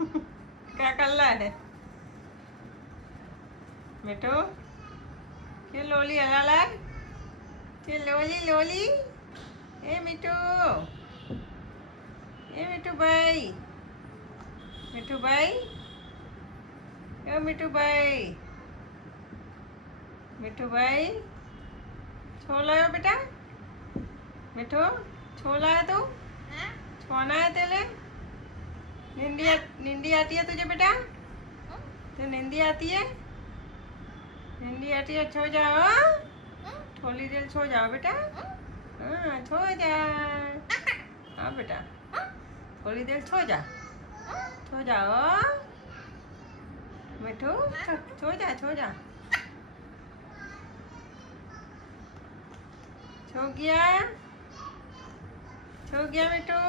क्या कर रहा है मिठू? के लोली हला लाग के लोली लोली ए मिठू भाई मिठू भाई छो लायो बेटा मिठू छो लाया तू छोना है तेरे निंदी आती है तुझे बेटा तो निंदी आती है सो जाओ थोड़ी देर सो जाओ बेटा हाँ सो जा हाँ बेटा थोड़ी देर सो जाओ मिठू सो जा सो गया मिठू